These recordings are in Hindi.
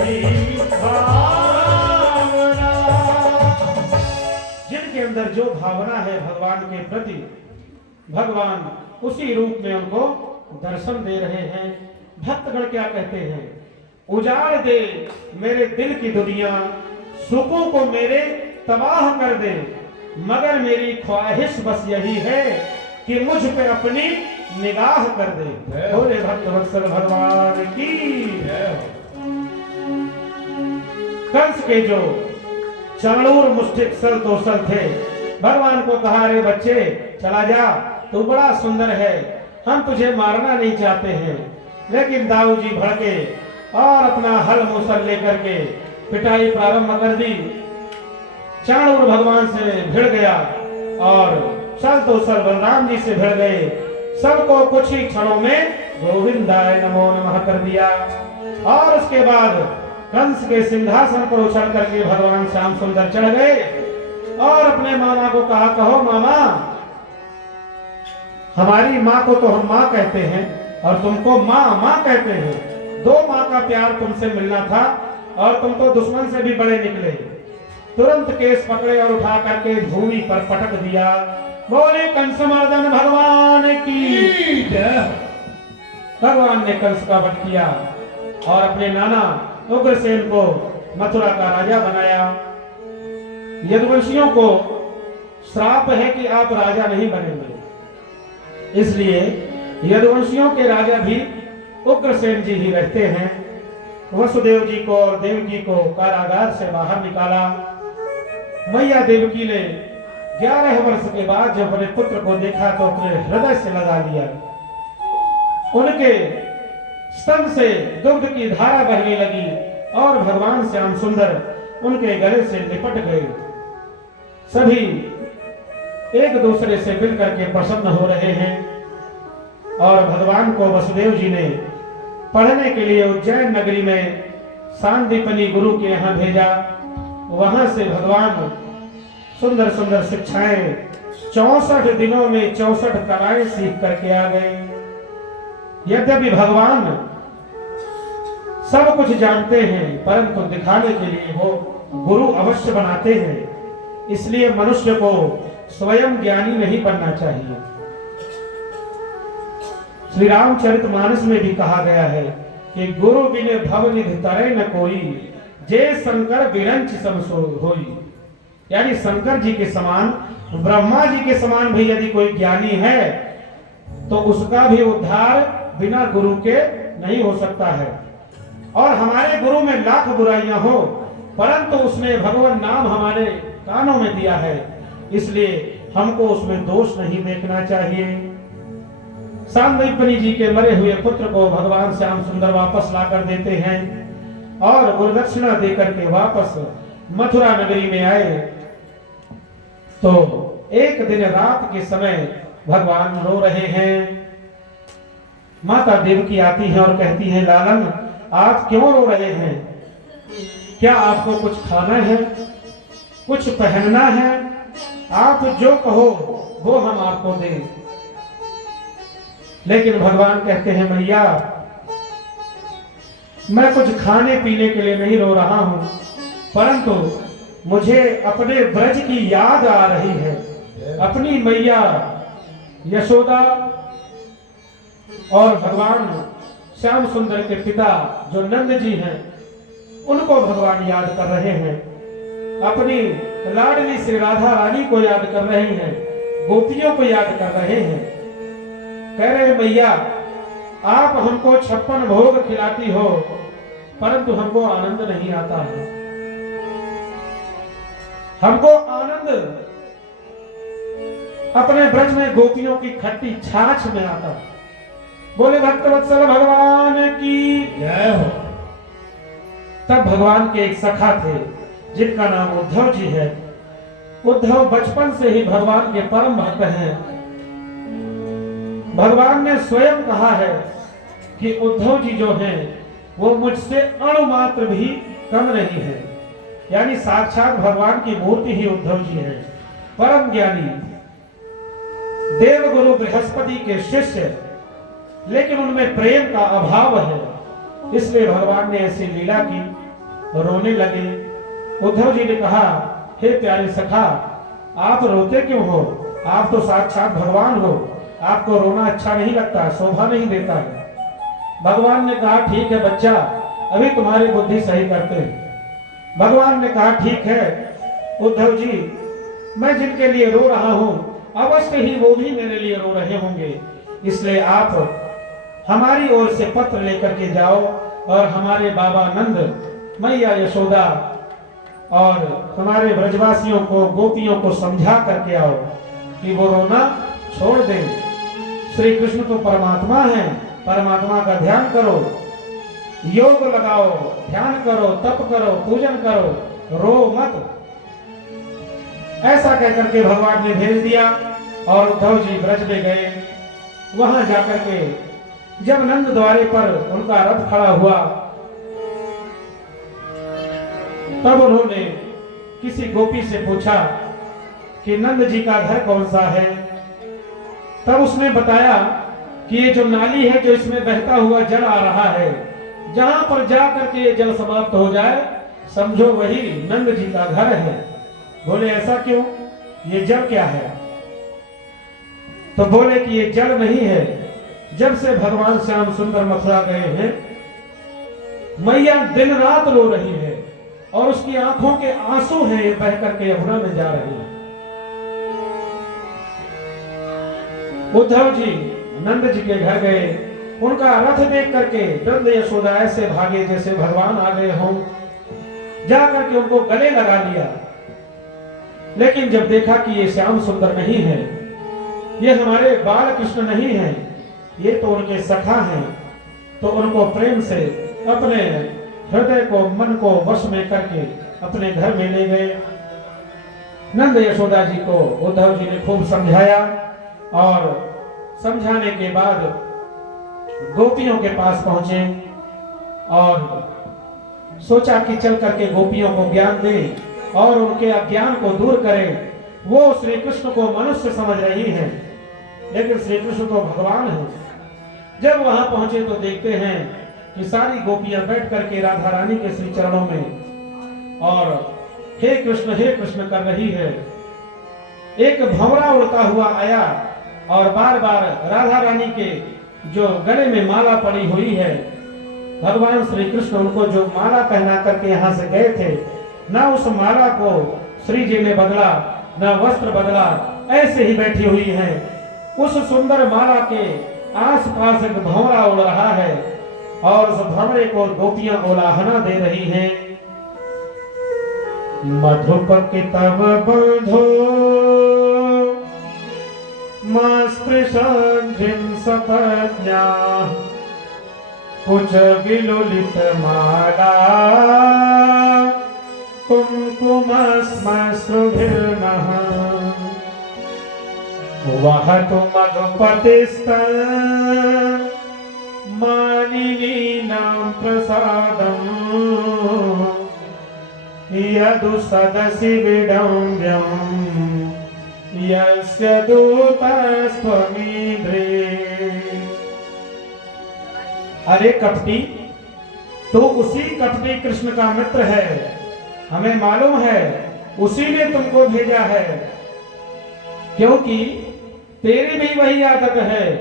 यही भावना। जिनके अंदर जो भावना है भगवान के प्रति, भगवान उसी रूप में उनको दर्शन दे रहे हैं। भक्तगण क्या कहते हैं? उजाड़ दे मेरे दिल की दुनिया, सुखों को मेरे तबाह कर दे, मगर मेरी ख्वाहिश बस यही है कि मुझ पे अपनी निगाह कर दे। बोले भक्त वत्सल भगवान की। कंस के जो चाणूर मुष्टिक सल तो सल थे, भगवान को कहा, रे बच्चे चला जा, तू बड़ा सुंदर है, हम तुझे मारना नहीं चाहते हैं। लेकिन दाऊ जी भड़के और अपना हल मूसल लेकर के पिटाई प्रारंभ कर दी। चाणूर भगवान से भिड़ गया और सल तो सल बलराम जी से भिड़ गए। सबको कुछ ही क्षणों में गोविंदाय नमो नमः कर दिया। और उसके बाद कंस के सिंहासन पर उछल करके भगवान श्याम सुंदर चढ़ गए और अपने मामा को कहा, कहो मामा, हमारी माँ को तो हम माँ कहते हैं और तुमको माँ माँ कहते हैं। दो माँ का प्यार तुमसे मिलना था और तुम तो दुश्मन से भी बड़े निकले। तुरंत केस पकड़े और उठा करके भूमि पर पटक दिया। बोले कंसमर्दन भगवान की जय। भगवान ने कंस का वध किया और अपने नाना उग्रसेन को मथुरा का राजा बनाया। यदुवंशियों को श्राप है कि आप राजा नहीं बनेंगे, इसलिए यदुवंशियों के राजा भी उग्रसेन जी ही रहते हैं। वसुदेव जी को और देवकी को कारागार से बाहर निकाला। मैया देवकी ने 11 वर्ष के बाद जब अपने पुत्र को देखा तो अपने हृदय से लगा लिया। उनके स्तन से दुग्ध की धारा बहने लगी और भगवान श्याम सुंदर उनके गले से लिपट गए। सभी एक दूसरे से मिलकर के प्रसन्न हो रहे हैं। और भगवान को वसुदेव जी ने पढ़ने के लिए उज्जैन नगरी में सांदीपनी गुरु के यहाँ भेजा। वहां से भगवान सुंदर सुंदर शिक्षाएं 64 दिनों में 64 कलाएं सीख करके आ गए। यद्यपि भगवान सब कुछ जानते हैं, परंतु दिखाने के लिए वो गुरु अवश्य बनाते हैं। इसलिए मनुष्य को स्वयं ज्ञानी नहीं बनना चाहिए। श्री रामचरितमानस में भी कहा गया है कि गुरु बिने भव निधि तरे न कोई, जे शंकर विरंच समसो होई। यानी शंकर जी के समान, ब्रह्मा जी के समान भी यदि कोई ज्ञानी है तो उसका भी उद्धार बिना गुरु के नहीं हो सकता है। और हमारे गुरु में लाख बुराइयां हो, परंतु उसने भगवान नाम हमारे कानों में दिया है, इसलिए हमको उसमें दोष नहीं देखना चाहिए। सांदीपनी जी के मरे हुए पुत्र को भगवान श्याम सुंदर वापस लाकर देते हैं और गुरुदक्षिणा देकर के वापस मथुरा नगरी में आए। तो एक दिन रात के समय भगवान रो रहे हैं। माता देवकी आती है और कहती है, लालन आप क्यों रो रहे हैं? क्या आपको कुछ खाना है, कुछ पहनना है? आप जो कहो वो हम आपको दें। लेकिन भगवान कहते हैं, मैया मैं कुछ खाने पीने के लिए नहीं रो रहा हूं, परंतु मुझे अपने ब्रज की याद आ रही है। अपनी मैया यशोदा और भगवान श्याम सुंदर के पिता जो नंद जी हैं, उनको भगवान याद कर रहे हैं। अपनी लाडली श्री राधा रानी को याद कर रहे हैं, गोपियों को याद कर रहे हैं। कह रहे हैं, मैया आप हमको 56 भोग खिलाती हो, परंतु हमको आनंद नहीं आता है। हमको आनंद अपने ब्रज में गोपियों की खट्टी छाछ में आता है। बोले भक्तवत्सल भगवान की जय हो। तब भगवान के एक सखा थे जिनका नाम उद्धव जी है। उद्धव बचपन से ही भगवान के परम भक्त हैं। भगवान ने स्वयं कहा है कि उद्धव जी जो हैं वो मुझसे अणु मात्र भी कम नहीं है। यानी साक्षात भगवान की मूर्ति ही उद्धव जी है। परम ज्ञानी, देवगुरु बृहस्पति के शिष्य, लेकिन उनमें प्रेम का अभाव है। इसलिए भगवान ने ऐसी लीला की रोने लगे। उद्धव जी ने कहा, हे प्यारे सखा, आप रोते क्यों हो? आप तो साक्षात भगवान हो, आपको रोना अच्छा नहीं लगता, शोभा नहीं देता है। भगवान ने कहा, ठीक है बच्चा, अभी तुम्हारी बुद्धि सही करते हैं। भगवान ने कहा, ठीक है उद्धव जी, मैं जिनके लिए रो रहा हूं अवश्य ही वो भी मेरे लिए रो रहे होंगे, इसलिए आप हमारी ओर से पत्र लेकर के जाओ और हमारे बाबा नंद, मैया यशोदा और हमारे ब्रजवासियों को, गोपियों को समझा करके आओ कि वो रोना छोड़ दें। श्री कृष्ण तो परमात्मा है, परमात्मा का ध्यान करो, योग लगाओ, ध्यान करो, तप करो, पूजन करो, रो मत। ऐसा कहकर के भगवान ने भेज दिया और उद्धव जी ब्रज में गए। वहां जाकर के जब नंद द्वारे पर उनका रथ खड़ा हुआ, तब उन्होंने किसी गोपी से पूछा कि नंद जी का घर कौन सा है। तब उसने बताया कि ये जो नाली है, जो इसमें बहता हुआ जल आ रहा है, जहां पर जाकर के ये जल समाप्त हो जाए, समझो वही नंद जी का घर है। बोले ऐसा क्यों, ये जल क्या है? तो बोले कि ये जल नहीं है, जब से भगवान श्याम सुंदर मथुरा गए हैं, मैया दिन रात रो रही है और उसकी आंखों के आंसू हैं, ये बह करके यमुना में जा रही है। उद्धव जी नंद जी के घर गए, उनका रथ देख करके नंद यशोदा ऐसे भागे जैसे भगवान आ गए हों, जा करके उनको गले लगा लिया। लेकिन जब देखा कि ये श्याम सुंदर नहीं है, ये हमारे बाल कृष्ण नहीं है, ये तो उनके सखा हैं, तो उनको प्रेम से अपने हृदय को, मन को वश में करके अपने घर में ले गए। नंद यशोदा जी को उद्धव जी ने खूब समझाया और समझाने के बाद गोपियों के पास पहुंचे और सोचा कि चल करके गोपियों को ज्ञान दे और उनके अज्ञान को दूर करें। वो श्री कृष्ण को मनुष्य समझ रही हैं, लेकिन श्री कृष्ण तो भगवान है। जब वहां पहुंचे तो देखते हैं कि सारी गोपियां बैठ करके राधा रानी के श्री चरणों में और हे कृष्ण कर रही है। एक भंवरा उड़ता हुआ आया और बार बार राधा रानी के जो गले में माला पड़ी हुई है, भगवान श्री कृष्ण उनको जो माला पहना करके यहाँ से गए थे, ना उस माला को श्री जी ने बदला, ना वस्त्र बदला, ऐसे ही बैठी हुई है। उस सुंदर माला के आसपास एक भंवरा उड़ रहा है और उस भंवरे को गोपियां उलाहना दे रही हैं। मधुपक तव बंधो मस्पृशं सपज्ञा कुछ विलुलित माला कुमकुमश्मश्रुभिर्नः वहतु मधुपतिस्तं मानिनीनां प्रसादं यदु सदसि विडम्ब्यं यस्य दूतस्त्वमीद्रे। अरे कपटी, तो उसी कपटी कृष्ण का मित्र है, हमें मालूम है उसी ने तुमको भेजा है, क्योंकि तेरी भी वही आदत है,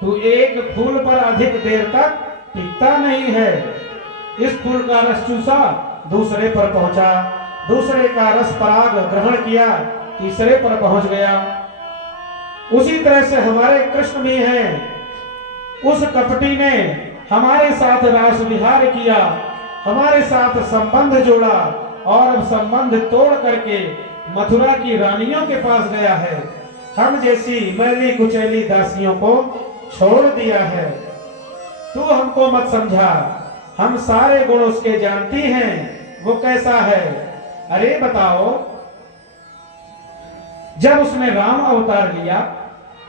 तू एक फूल पर अधिक देर तक टिकता नहीं है। इस फूल का रस चूसा, दूसरे पर पहुंचा, दूसरे का रस पराग ग्रहण किया, तीसरे पर पहुंच गया। उसी तरह से हमारे कृष्ण भी हैं। उस कपटी ने हमारे साथ रास विहार किया, हमारे साथ संबंध जोड़ा और अब संबंध तोड़ करके मथुरा की रानियों के पास गया है। हम जैसी मैली कुचैली दासियों को छोड़ दिया है। तू हमको मत समझा, हम सारे गुण उसके जानती हैं, वो कैसा है। अरे बताओ, जब उसने राम अवतार लिया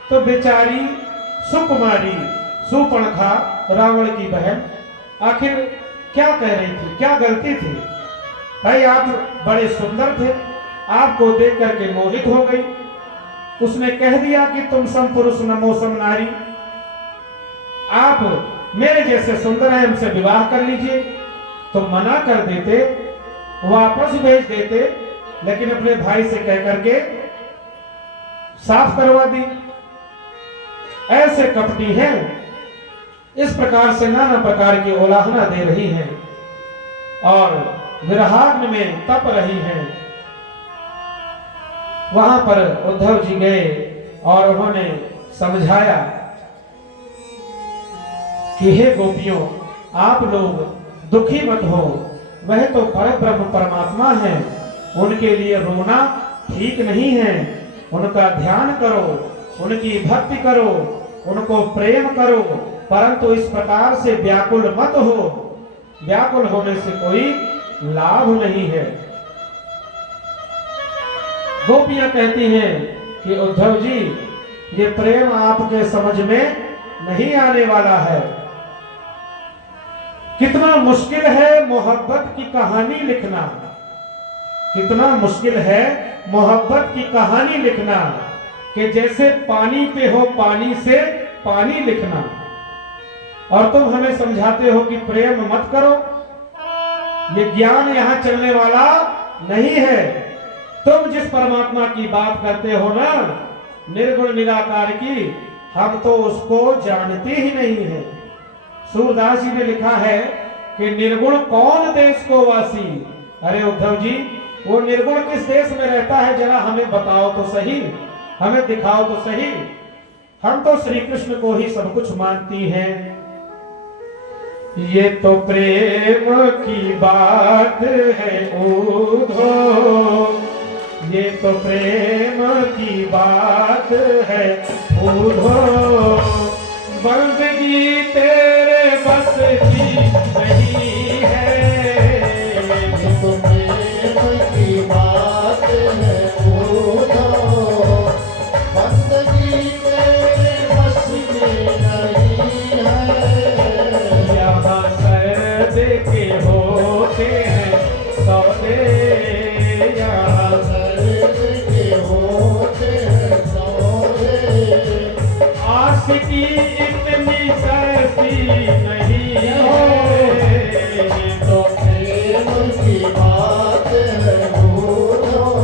तो बेचारी सुकुमारी सुपर्णखा, रावण की बहन, आखिर क्या कह रही थी, क्या गलती थी? भाई आप बड़े सुंदर थे, आपको देख करके मोहित हो गई। उसने कह दिया कि तुम सम पुरुष नमो सम नारी, आप मेरे जैसे सुंदर हैं, हमसे विवाह कर लीजिए। तो मना कर देते, वापस भेज देते, लेकिन अपने भाई से कह करके साफ करवा दी। ऐसे कपटी हैं, इस प्रकार से नाना प्रकार की उलाहना दे रही हैं और विरहाग्नि में तप रही हैं। वहां पर उद्धव जी गए और उन्होंने समझाया कि हे गोपियों, आप लोग दुखी मत हो, वह तो परब्रह्म परमात्मा है, उनके लिए रोना ठीक नहीं है। उनका ध्यान करो, उनकी भक्ति करो, उनको प्रेम करो, परंतु इस प्रकार से व्याकुल मत हो। व्याकुल होने से कोई लाभ नहीं है। गोपियां कहती हैं कि उद्धव जी, ये प्रेम आपके समझ में नहीं आने वाला है। कितना मुश्किल है मोहब्बत की कहानी लिखना, कितना मुश्किल है मोहब्बत की कहानी लिखना, कि जैसे पानी पे हो पानी से पानी लिखना। और तुम हमें समझाते हो कि प्रेम मत करो। ये ज्ञान यहां चलने वाला नहीं है। तुम जिस परमात्मा की बात करते हो ना, निर्गुण निराकार की, हम तो उसको जानते ही नहीं है। सूरदास जी ने लिखा है कि निर्गुण कौन देश को वासी। अरे उद्धव जी, वो निर्गुण किस देश में रहता है, जरा हमें बताओ तो सही, हमें दिखाओ तो सही। हम तो श्री कृष्ण को ही सब कुछ मानती हैं। ये तो प्रेम की बात है उद्धव, ये तो प्रेम की बात है उद्धव, बंदगी तेरे बस की नहीं है। ये तो प्रेम की बात है उद्धव, बंदगी तेरे बस की नहीं है। यहाँ सर्द के होते हैं सौदे, यहाँ सर्द के होते हैं सौदे, आशिकी इतनी सस्ती नहीं है। ये तो प्रेम की बात है उद्धव,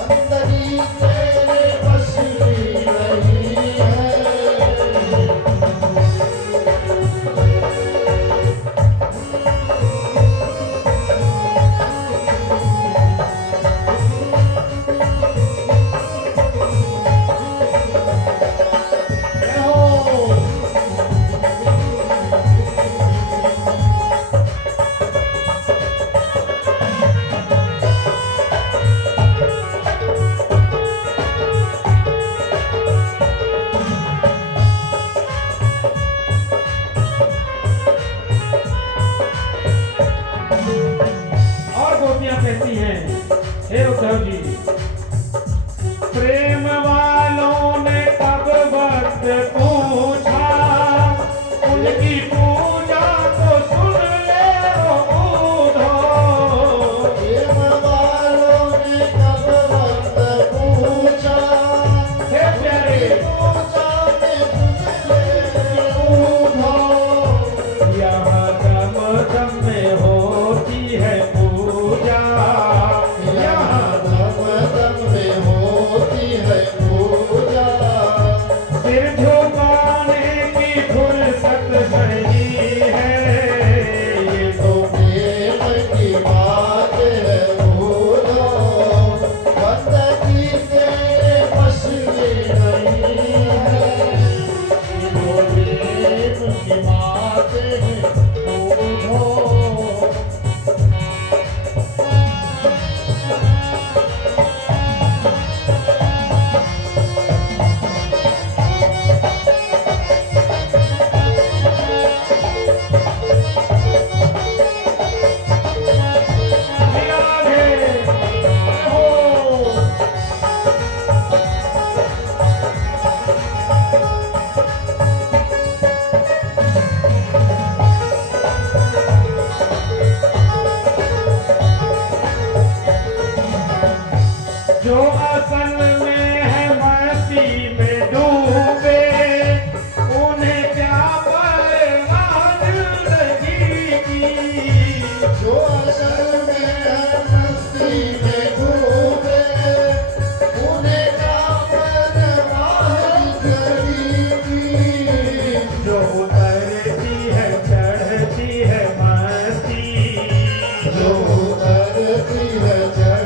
बंदगी तेरे बस की नहीं है। कहती हैं, हे उद्धव जी, प्रेम वालों ने तब वक्त पूछा, उनकी पूजा तो सुन ले उद्धव। प्रेम वालों ने तब वक्त पूछा, हे प्यारे पूजा में सुन ले उद्धव। यहाँ दम दम में होती है पूजा, यहाँ दम दम में होती है पूजा, सिर झुकाने की फुर्सत नहीं है। ये तो प्रेम की बात है उद्धव, बंदगी तेरे बस में नहीं है। ये तो प्रेम की बात है उद्धव। जो असल में है मस्ती में डूबे, उन्हें क्या परवाह जिंदगी की। करती है चरण